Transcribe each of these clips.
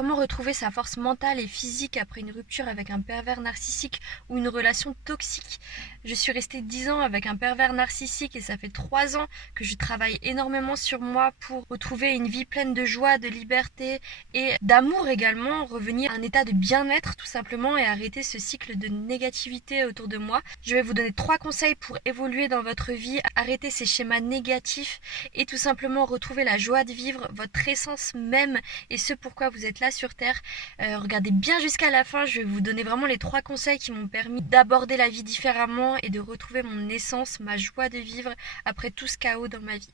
Comment retrouver sa force mentale et physique après une rupture avec un pervers narcissique ou une relation toxique? Je suis restée 10 ans avec un pervers narcissique et ça fait 3 ans que je travaille énormément sur moi pour retrouver une vie pleine de joie, de liberté et d'amour également, revenir à un état de bien-être tout simplement et arrêter ce cycle de négativité autour de moi. Je vais vous donner 3 conseils pour évoluer dans votre vie, arrêter ces schémas négatifs et tout simplement retrouver la joie de vivre, votre essence même et ce pourquoi vous êtes là sur Terre. Regardez bien jusqu'à la fin, je vais vous donner vraiment les 3 conseils qui m'ont permis d'aborder la vie différemment et de retrouver mon essence, ma joie de vivre après tout ce chaos dans ma vie.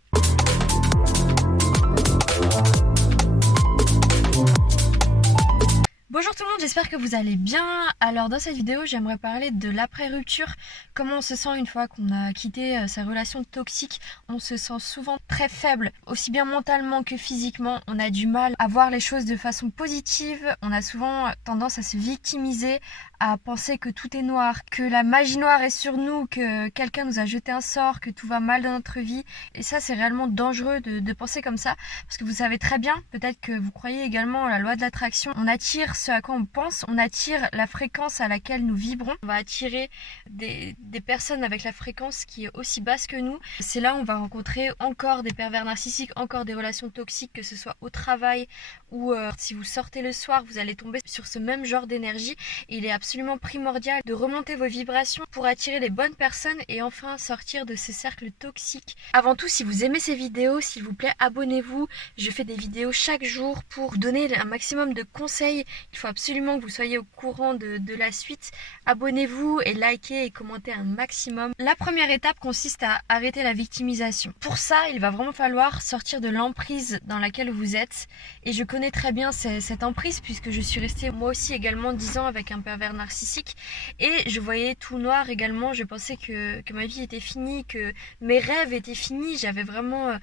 Bonjour tout le monde, j'espère que vous allez bien. Alors dans cette vidéo, j'aimerais parler de l'après-rupture, comment on se sent une fois qu'on a quitté sa relation toxique. On se sent souvent très faible, aussi bien mentalement que physiquement. On a du mal à voir les choses de façon positive, on a souvent tendance à se victimiser, à penser que tout est noir, que la magie noire est sur nous, que quelqu'un nous a jeté un sort, que tout va mal dans notre vie. Et ça, c'est réellement dangereux de penser comme ça, parce que vous savez très bien, peut-être que vous croyez également à la loi de l'attraction, on attire ce à quoi on pense, on attire la fréquence à laquelle nous vibrons. On va attirer des personnes avec la fréquence qui est aussi basse que nous. C'est là où on va rencontrer encore des pervers narcissiques, encore des relations toxiques, que ce soit au travail ou si vous sortez le soir, vous allez tomber sur ce même genre d'énergie. Et il est absolument primordial de remonter vos vibrations pour attirer les bonnes personnes et enfin sortir de ce cercle toxique. Avant tout, si vous aimez ces vidéos, s'il vous plaît, abonnez-vous. Je fais des vidéos chaque jour pour vous donner un maximum de conseils. Il faut absolument que vous soyez au courant de la suite. Abonnez-vous et likez et commentez un maximum. La première étape consiste à arrêter la victimisation. Pour ça, il va vraiment falloir sortir de l'emprise dans laquelle vous êtes. Et je connais très bien cette emprise puisque je suis restée moi aussi également 10 ans avec un pervers narcissique. Et je voyais tout noir également. Je pensais que ma vie était finie, que mes rêves étaient finis. J'avais vraiment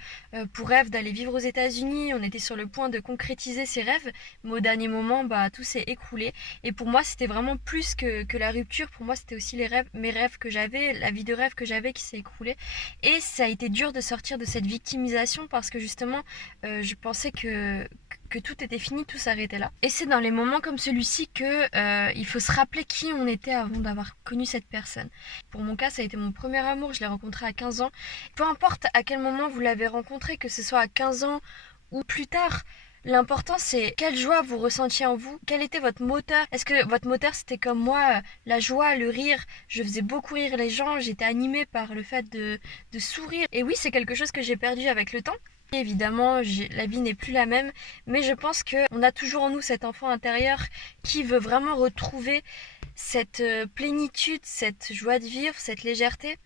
pour rêve d'aller vivre aux États-Unis. On était sur le point de concrétiser ces rêves. Mais au dernier moment, tout s'est écroulé. Et pour moi, c'était vraiment plus que la rupture. Pour moi, c'était aussi mes rêves que j'avais, la vie de rêve que j'avais qui s'est écroulée. Et ça a été dur de sortir de cette victimisation parce que justement, je pensais que tout était fini, tout s'arrêtait là. Et c'est dans les moments comme celui-ci que il faut se rappeler qui on était avant d'avoir connu cette personne. Pour mon cas, ça a été mon premier amour, je l'ai rencontré à 15 ans. Peu importe à quel moment vous l'avez rencontré, que ce soit à 15 ans ou plus tard, l'important c'est quelle joie vous ressentiez en vous, quel était votre moteur. Est-ce que votre moteur c'était comme moi, la joie, le rire? Je faisais beaucoup rire les gens, j'étais animée par le fait de sourire. Et oui, c'est quelque chose que j'ai perdu avec le temps. Évidemment, la vie n'est plus la même, mais je pense qu'on a toujours en nous cet enfant intérieur qui veut vraiment retrouver cette plénitude, cette joie de vivre, cette légèreté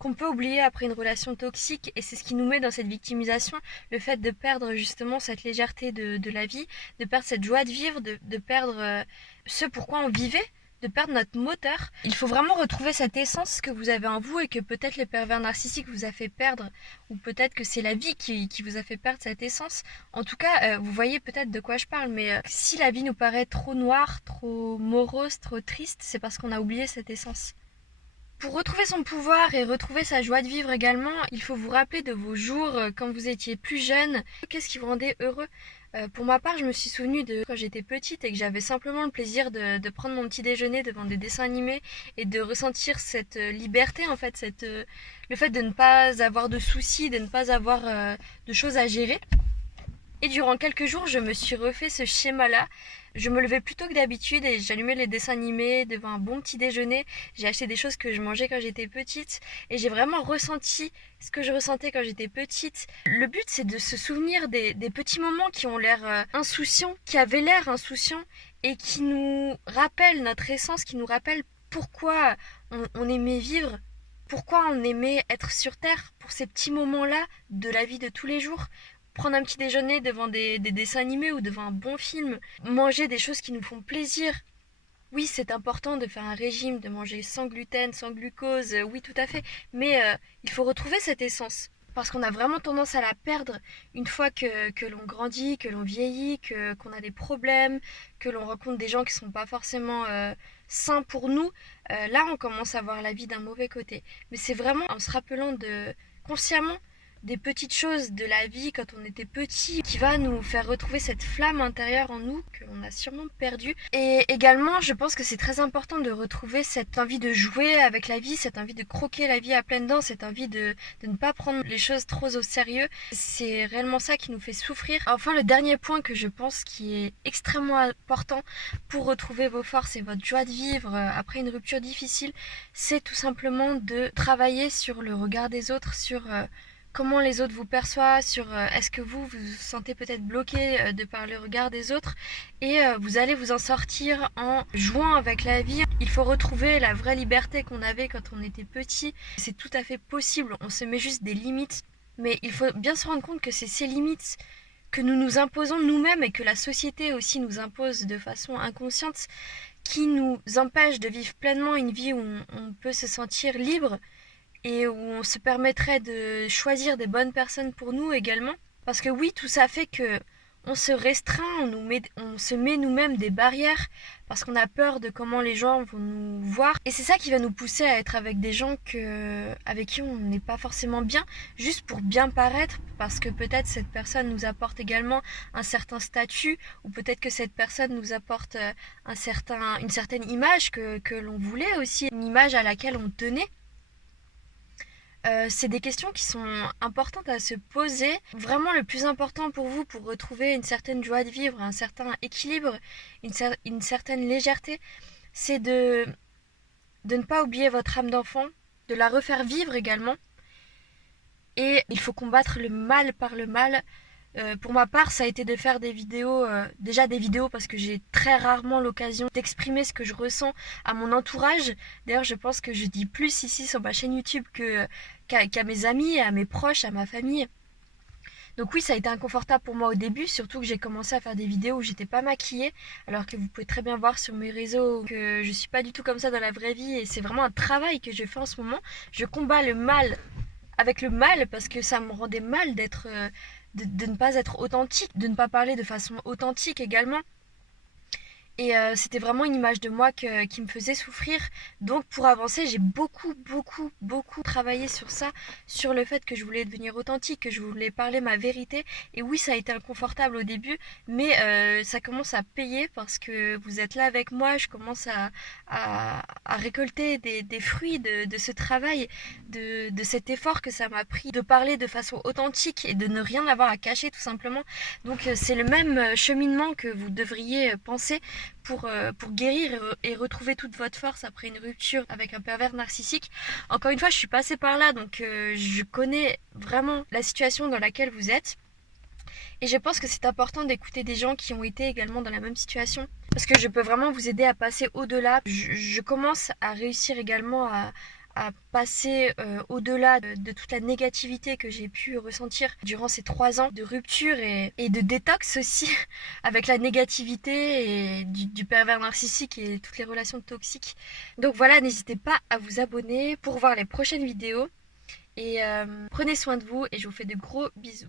qu'on peut oublier après une relation toxique, et c'est ce qui nous met dans cette victimisation, le fait de perdre justement cette légèreté de la vie, de perdre cette joie de vivre, de perdre ce pourquoi on vivait, de perdre notre moteur. Il faut vraiment retrouver cette essence que vous avez en vous et que peut-être les pervers narcissiques vous a fait perdre, ou peut-être que c'est la vie qui vous a fait perdre cette essence. En tout cas, vous voyez peut-être de quoi je parle, mais si la vie nous paraît trop noire, trop morose, trop triste, c'est parce qu'on a oublié cette essence. Pour retrouver son pouvoir et retrouver sa joie de vivre également, il faut vous rappeler de vos jours quand vous étiez plus jeune. Qu'est-ce qui vous rendait heureux? Pour ma part, je me suis souvenue de quand j'étais petite et que j'avais simplement le plaisir de prendre mon petit déjeuner devant des dessins animés et de ressentir cette liberté en fait, le fait de ne pas avoir de soucis, de ne pas avoir de choses à gérer. Et durant quelques jours, je me suis refait ce schéma-là. Je me levais plus tôt que d'habitude et j'allumais les dessins animés devant un bon petit déjeuner. J'ai acheté des choses que je mangeais quand j'étais petite et j'ai vraiment ressenti ce que je ressentais quand j'étais petite. Le but, c'est de se souvenir des petits moments qui ont l'air insouciants, qui avaient l'air insouciants et qui nous rappellent notre essence, qui nous rappellent pourquoi on aimait vivre, pourquoi on aimait être sur Terre, pour ces petits moments-là de la vie de tous les jours. Prendre un petit déjeuner devant des dessins animés ou devant un bon film, manger des choses qui nous font plaisir. Oui, c'est important de faire un régime, de manger sans gluten, sans glucose, oui tout à fait, mais il faut retrouver cette essence. Parce qu'on a vraiment tendance à la perdre une fois que l'on grandit, que l'on vieillit, qu'on a des problèmes, que l'on rencontre des gens qui ne sont pas forcément sains pour nous. Là, on commence à voir la vie d'un mauvais côté. Mais c'est vraiment en se rappelant consciemment des petites choses de la vie quand on était petit qui va nous faire retrouver cette flamme intérieure en nous qu'on a sûrement perdue. Et également, je pense que c'est très important de retrouver cette envie de jouer avec la vie, cette envie de croquer la vie à pleines dents, cette envie de ne pas prendre les choses trop au sérieux. C'est réellement ça qui nous fait souffrir. Enfin, le dernier point que je pense qui est extrêmement important pour retrouver vos forces et votre joie de vivre après une rupture difficile, c'est tout simplement de travailler sur le regard des autres, sur comment les autres vous perçoivent, sur est-ce que vous vous sentez peut-être bloqué de par le regard des autres, et vous allez vous en sortir en jouant avec la vie. Il faut retrouver la vraie liberté qu'on avait quand on était petit. C'est tout à fait possible, on se met juste des limites, mais il faut bien se rendre compte que c'est ces limites que nous nous imposons nous-mêmes et que la société aussi nous impose de façon inconsciente, qui nous empêchent de vivre pleinement une vie où on peut se sentir libre et où on se permettrait de choisir des bonnes personnes pour nous également. Parce que oui, tout ça fait que on se restreint, on se met nous-mêmes des barrières parce qu'on a peur de comment les gens vont nous voir. Et c'est ça qui va nous pousser à être avec des gens avec qui on n'est pas forcément bien, juste pour bien paraître, parce que peut-être cette personne nous apporte également un certain statut, ou peut-être que cette personne nous apporte une certaine image que l'on voulait aussi, une image à laquelle on tenait. C'est des questions qui sont importantes à se poser. Vraiment, le plus important pour vous, pour retrouver une certaine joie de vivre, un certain équilibre, une certaine légèreté, c'est de ne pas oublier votre âme d'enfant, de la refaire vivre également. Et il faut combattre le mal par le mal. Pour ma part, ça a été de faire des vidéos, déjà des vidéos parce que j'ai très rarement l'occasion d'exprimer ce que je ressens à mon entourage. D'ailleurs, je pense que je dis plus ici sur ma chaîne YouTube qu'à mes amis, à mes proches, à ma famille. Donc oui, ça a été inconfortable pour moi au début, surtout que j'ai commencé à faire des vidéos où j'étais pas maquillée, alors que vous pouvez très bien voir sur mes réseaux que je suis pas du tout comme ça dans la vraie vie, et c'est vraiment un travail que je fais en ce moment. Je combats le mal avec le mal parce que ça me rendait mal de ne pas être authentique, de ne pas parler de façon authentique également. Et c'était vraiment une image de moi qui me faisait souffrir. Donc pour avancer, j'ai beaucoup travaillé sur ça, sur le fait que je voulais devenir authentique, que je voulais parler ma vérité. Et oui, ça a été inconfortable au début, mais ça commence à payer parce que vous êtes là avec moi. Je commence à récolter des fruits de ce travail, de cet effort que ça m'a pris de parler de façon authentique et de ne rien avoir à cacher tout simplement. Donc c'est le même cheminement que vous devriez penser pour guérir et retrouver toute votre force après une rupture avec un pervers narcissique. Encore une fois, je suis passée par là, donc je connais vraiment la situation dans laquelle vous êtes. Et je pense que c'est important d'écouter des gens qui ont été également dans la même situation, parce que je peux vraiment vous aider à passer au-delà. Je commence à réussir également à passer au-delà de toute la négativité que j'ai pu ressentir durant ces 3 ans de rupture et de détox aussi avec la négativité et du pervers narcissique et toutes les relations toxiques. Donc voilà, n'hésitez pas à vous abonner pour voir les prochaines vidéos et prenez soin de vous et je vous fais de gros bisous.